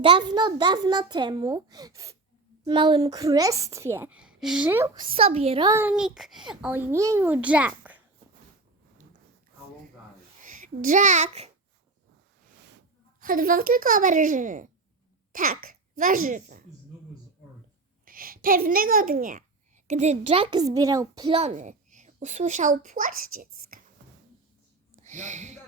Dawno, dawno temu w małym królestwie żył sobie rolnik o imieniu Jack. Jack hodował tylko auberżyny. Tak, warzywa. Pewnego dnia, gdy Jack zbierał plony, usłyszał płacz dziecka.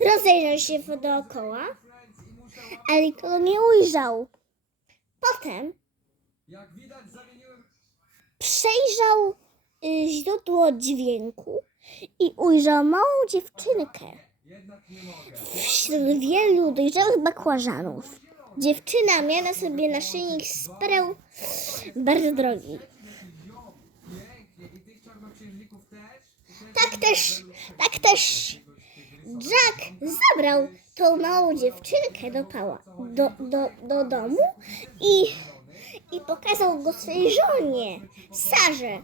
Rozejrzał się dookoła, ale nikogo nie ujrzał. Potem przejrzał y, źródło dźwięku i ujrzał małą dziewczynkę wśród wielu dojrzałych bakłażanów. Dziewczyna miała sobie naszyjnik z pereł bardzo drogi. Tak też, tak też zabrał tą małą dziewczynkę do, pała, do, do, do domu i, i pokazał go swojej żonie, Sarze.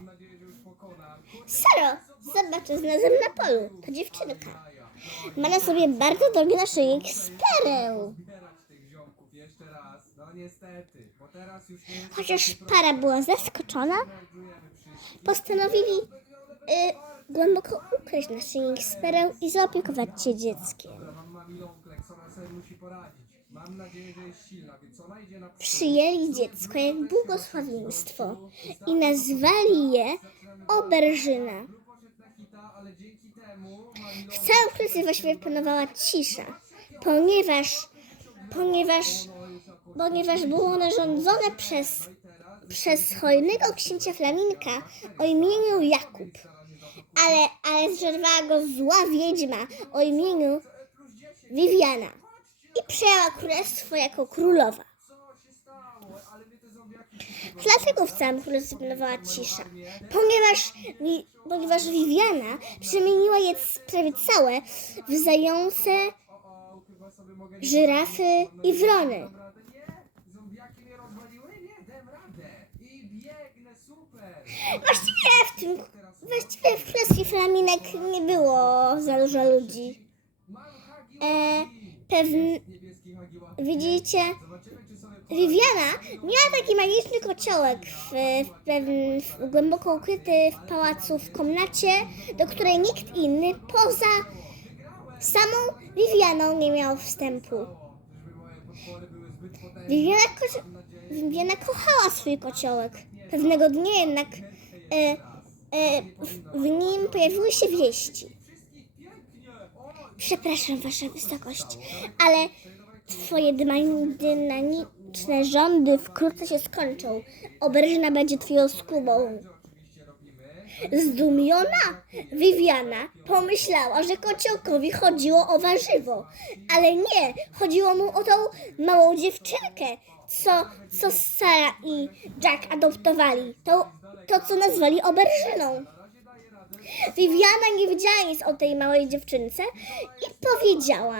Saro, zobacz, znalazłem na polu. To dziewczynka. Ma na sobie bardzo drogi naszyjnik z pereł. Zbierać tych ziomków jeszcze raz. No niestety, bo teraz już nie Chociaż para była zaskoczona, postanowili y, głęboko ukryć naszyjnik z i zaopiekować się dzieckiem. Przyjęli dziecko jak błogosławieństwo i nazwali je Oberżyna. W całym królestwie właściwie panowała cisza, ponieważ, ponieważ, ponieważ było ono rządzone przez, przez hojnego księcia Flaminka o imieniu Jakub. Ale, ale zżerwała go zła wiedźma o imieniu Viviana i przejęła królestwo jako królowa. Dlatego w całym królestwie panowała cisza, ponieważ, ponieważ Viviana przemieniła je prawie całe w zające, żyrafy i wrony. Dam radę? Nie! Zombiaki mnie rozwaliły? Nie, dam radę! I biegnę, super! Właściwie w tym, właściwie w królestwie Flaminek nie było za dużo ludzi. E, pewn, niebieski hagiła. widzicie, Viviana miała taki magiczny kociołek w, w, w głęboko ukryty w pałacu w komnacie, do której nikt inny poza samą Vivianą nie miał wstępu. Viviana, kocio- Viviana kochała swój kociołek. Pewnego dnia jednak e, e, w, w nim pojawiły się wieści. Przepraszam, Wasza Wysokość, ale Twoje dynamiczne rządy wkrótce się skończą. Oberżyna będzie Twoją skubą. Zdumiona Viviana pomyślała, że kociołkowi chodziło o warzywo, ale nie, chodziło mu o tą małą dziewczynkę, co, co Sara i Jack adoptowali. To, to co nazwali oberżyną. Viviana nie wiedziała nic o tej małej dziewczynce i powiedziała!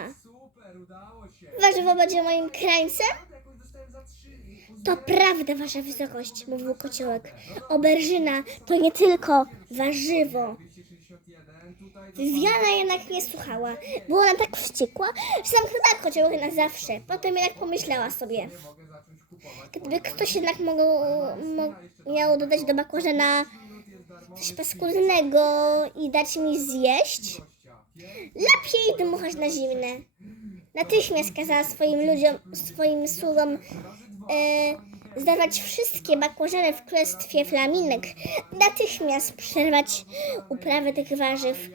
Warzywo będzie moim krańcem? To prawda, wasza wysokość, mówił kociołek. Oberżyna to nie tylko warzywo. 261, tutaj Viviana jednak nie słuchała. Była ona tak wściekła, że zamknęła kociołek na zawsze. Potem jednak pomyślała sobie, gdyby ktoś jednak mógł, mógł, miał dodać do bakłażana coś paskudnego i dać mi zjeść, lepiej dmuchać na zimne. Natychmiast kazała swoim ludziom, swoim sługom e, zdawać wszystkie bakłażany w królestwie flaminek. Natychmiast przerwać uprawę tych warzyw.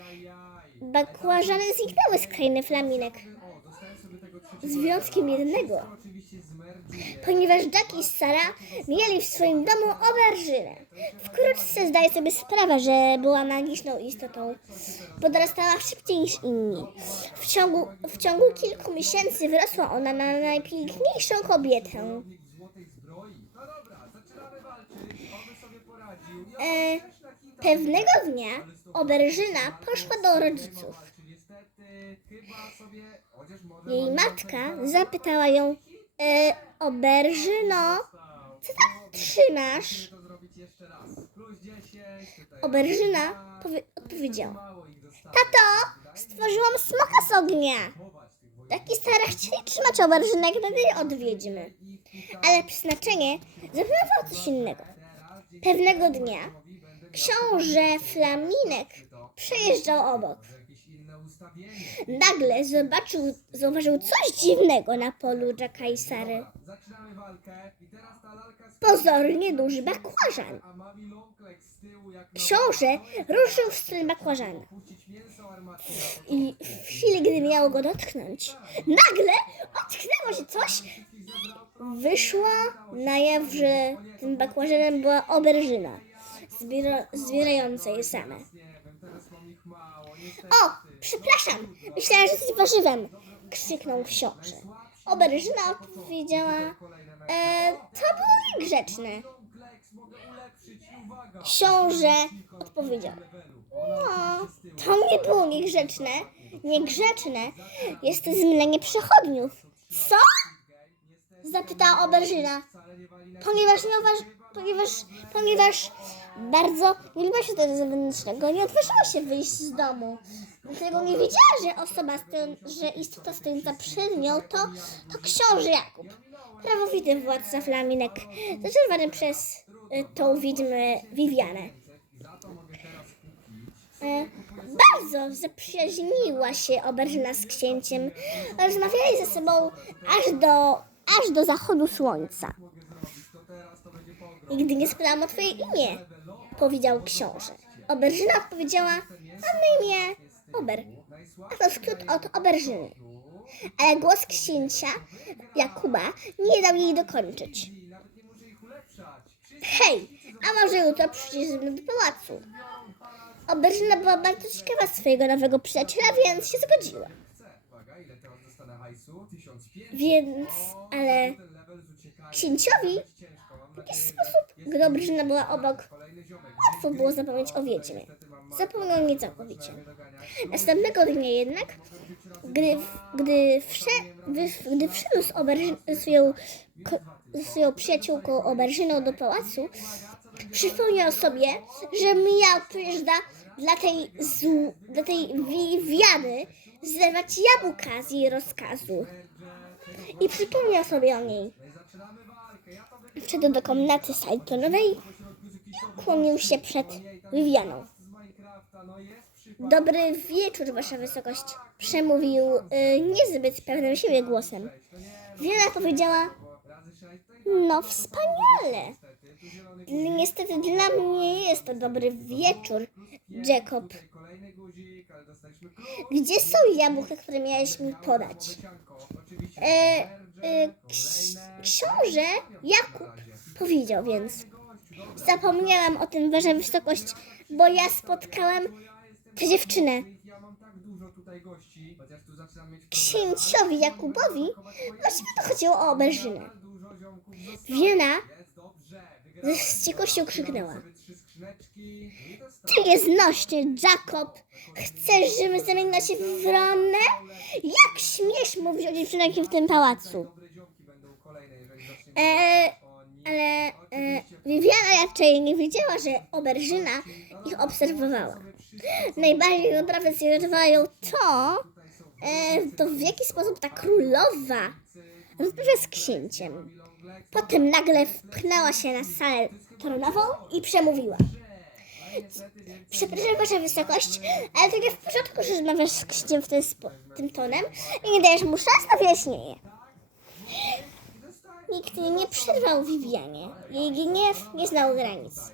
Bakłażany zniknęły z krainy flaminek. Z wyjątkiem jednego. Ponieważ Jack i Sara mieli w swoim domu oberżynę. Wkrótce zdaje sobie sprawę, że była magiczną istotą. Podrastała szybciej niż inni. W ciągu, w ciągu kilku miesięcy wyrosła ona na najpiękniejszą kobietę. E. pewnego dnia oberżyna poszła do rodziców. Jej matka zapytała ją, e, oberżyno, co tam trzymasz? to zrobić jeszcze raz. Plus 10. Tutaj Oberżyna powie- odpowiedziała. Tato, stworzyłam smoka z ognia. Taki stara chcieli trzymać oberżynek na od wiedźmy. Ale przeznaczenie zaplanowało coś innego. Pewnego dnia książę Flaminek przejeżdżał obok. Nagle zobaczył, zauważył coś dziwnego na polu Jacka i Sary. I Pozornie duży bakłażan. Książę ruszył w stronę bakłażana. I w chwili, gdy miało go dotknąć, nagle ocknęło się coś. Wyszła na jaw, że tym bakłażanem była oberżyna, zbiera, zbierająca je same. O, przepraszam, myślałam, że jesteś warzywem, krzyknął książę. Oberżyna odpowiedziała, e, to było niegrzeczne. Książę odpowiedział, no, to nie było niegrzeczne, niegrzeczne jest zmylenie przechodniów. Co? Zapytała oberżyna, ponieważ nie uważ, ponieważ, ponieważ bardzo nie lubiła się tego zewnętrznego, nie odważyła się wyjść z domu. Dlatego nie wiedziała, że osoba, stoją, że istota stojąca przed nią to, to książę Jakub. Prawowity władca Flaminek, zaczerwany przez y, tą widmę Vivianę. E, bardzo zaprzyjaźniła się oberżyna z księciem. Rozmawiali ze sobą aż do, aż do zachodu słońca. Nigdy nie spytałam o twoje imię, powiedział książę. Oberżyna odpowiedziała, mam na imię Ober, a to skrót od oberżyny. Ale głos księcia Jakuba nie dał jej dokończyć. Hej, a może jutro przyjdziesz do pałacu? Oberżyna była bardzo ciekawa swojego nowego przyjaciela, więc się zgodziła. Chcę. Uwaga, ile teraz dostanę hajsu? 1500. Więc, ale księciowi jakiś sposób, gdy Oberżyna była obok, łatwo było zapomnieć o wiedźmie. Zapomniał mnie całkowicie. Następnego dnia jednak, gdy, gdy, wsze, gdy wszedł z oberży, swoją, swoją przyjaciółką oberżyną do pałacu, przypomniał sobie, że miał przecież dla, tej, dla tej Viviany zlewać jabłka z jej rozkazu. I przypomniał sobie o niej. Zaczynamy walkę. Ja to wy... Wszedł do komnaty Sajtonowej i kłonił się przed Vivianą. Dobry wieczór, Wasza Wysokość, przemówił y, niezbyt pewnym siebie głosem. Wiana powiedziała, no wspaniale. niestety. Dla mnie jest to dobry wieczór, Jacob. Gdzie są jabłka, które miałeś mi podać? E, e, ks- książę Jakub powiedział więc. Zapomniałam o tym, Wasza Wysokość, bo ja spotkałam tę dziewczynę. Księciowi Jakubowi właściwie to chodziło o Jest dobrze. ze wściekłością krzyknęła. Ty nieznośny Jacob! Chcesz, żebym zamieniła się w wronę? Jak śmiesz mówić o dziewczynach w tym pałacu? Eee. Ale e, Viviana raczej nie wiedziała, że oberżyna ich obserwowała. Najbardziej naprawdę zirytowało to, e, to w jaki sposób ta królowa rozmawia z księciem. Potem nagle wpchnęła się na salę tronową i przemówiła. Przepraszam, Wasza Wysokość, ale to nie w porządku, że rozmawiasz z księciem w ten tym tonem i nie dajesz mu szans na wyjaśnienie. Nikt nie przerwał Vivianie. Jej gniew nie znał granic.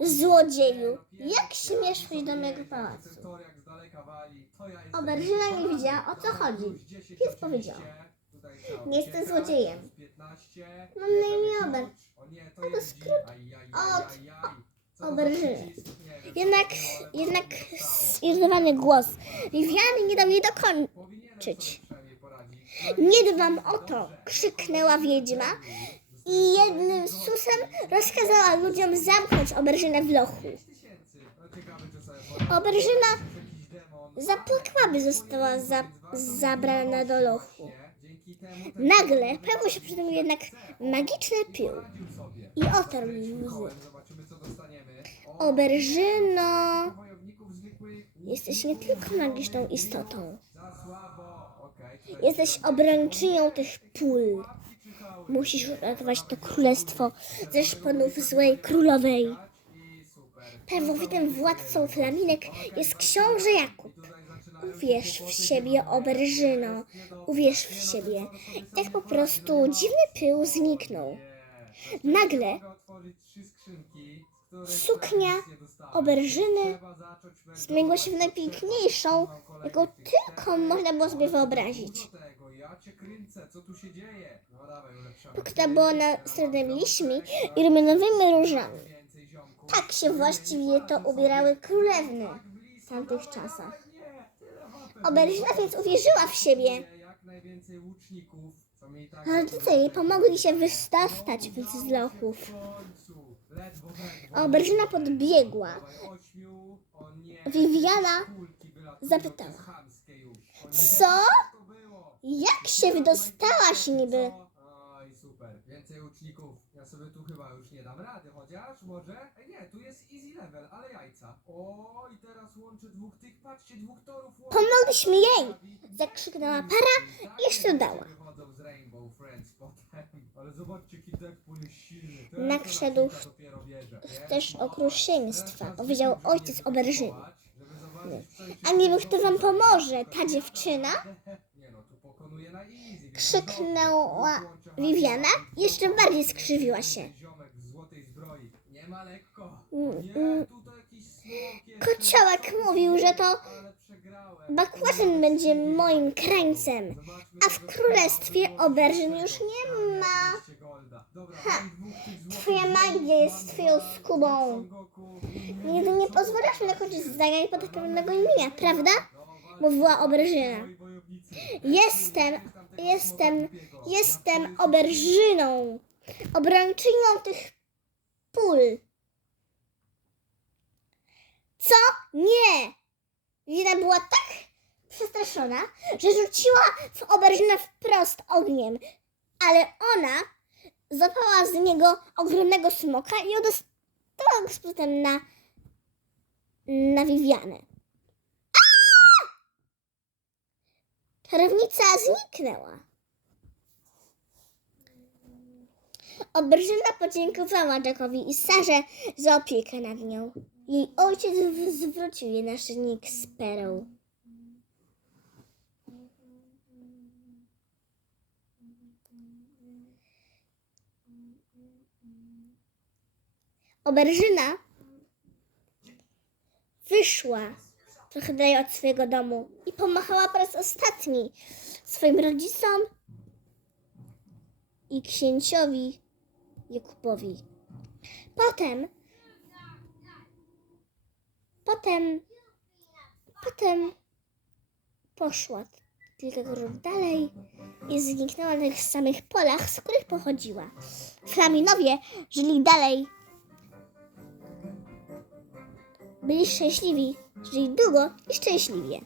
Złodzieju, jak śmiesz przyjść do mojego pałacu? Oberżyna nie wiedziała, o co chodzi. Więc powiedziała. Nie jestem złodziejem. 15. Mam na imię Ober. Nie, to skrót od oberżyny. Jednak, jednak zirytowany głos Viviany nie dał jej dokończyć. Nie dbam o to, krzyknęła wiedźma i jednym susem rozkazała ludziom zamknąć oberżynę w lochu. Oberżyna zapłakała, by została za, zabrana do lochu. Nagle pojawił się przy tym jednak magiczny pił i otarł dostaniemy. O, Oberżyno, Jesteś nie tylko magiczną istotą. Za słabo. Okej. tutaj Jesteś obręczynią tych pól. Musisz uratować to królestwo ze szponów złej królowej. Prawowitym władcą flaminek jest książę Jakub. Uwierz w siebie, oberżyno. Uwierz w siebie. I tak po prostu dziwny pył zniknął. Nagle Suknia oberżyny zmieniła się w najpiękniejszą, jaką tylko można było sobie wyobrazić. No. Pokryta była na liśmi i rumenowymi różami. Tak się właściwie to ubierały królewny Tak w tamtych czasach. Oberżyna więc uwierzyła w siebie. Tak Rodzice jej pomogli się wystostać z lochów. Oberżyna podbiegła. Viviana zapytała. Co? Jak się wydostałaś niby? Oj, super. Więcej uczników. Ja sobie tu chyba już nie dam rady, chociaż może... Ej, nie, tu jest easy level, ale jajca. O, i teraz łączę dwóch tych, patrzcie, dwóch torów łączę. Jej! Zakrzyknęła para i jeszcze. Wychodzą z Rainbow Friends potem. Ale zobaczcie, jaki Deadpool jest silny. Ten, co Nakrzedł kilka dopiero bierze, nie? też okrucieństwa, Teraz powiedział ojciec oberżyny. żeby zobaczyć, w co jej się A niby kto wam pomoże, ta dziewczyna? Nie no, tu pokonuje na easy. więc Krzyknęła. Viviana i jeszcze bardziej skrzywiła się. Ziomek w złotej zbroi. Nie ma lekko. Mm, Nie, mm. tutaj jakiś. Kociołek mówił, że to przegrałem. Bakłażan będzie moim krańcem. A w królestwie oberzyn już nie ma. 200 golda. Dobra, Ha, twoja magia jest twoją skubą. Nigdy nie pozwalasz mi dokończyć zdania i podać pewnego imienia, prawda? Mówiła oberżyna. Jestem, jestem, jestem oberżyną. Obręczynią tych pól. Co? Nie! Wina była tak przestraszona, że rzuciła w oberżynę wprost ogniem. Ale ona złapała z niego ogromnego smoka i odostała go z powrotem na, na Vivianę. Czarownica zniknęła. Oberżyna podziękowała Jackowi i Sarze za opiekę nad nią. Jej ojciec zwrócił jej naszyjnik z perą. Oberżyna wyszła trochę dalej od swojego domu i pomachała po raz ostatni swoim rodzicom i księciowi Jakubowi. Potem, potem, potem poszła kilka krok dalej i zniknęła na tych samych polach, z których pochodziła. Flaminowie żyli dalej. Byli szczęśliwi, żyli długo i szczęśliwie.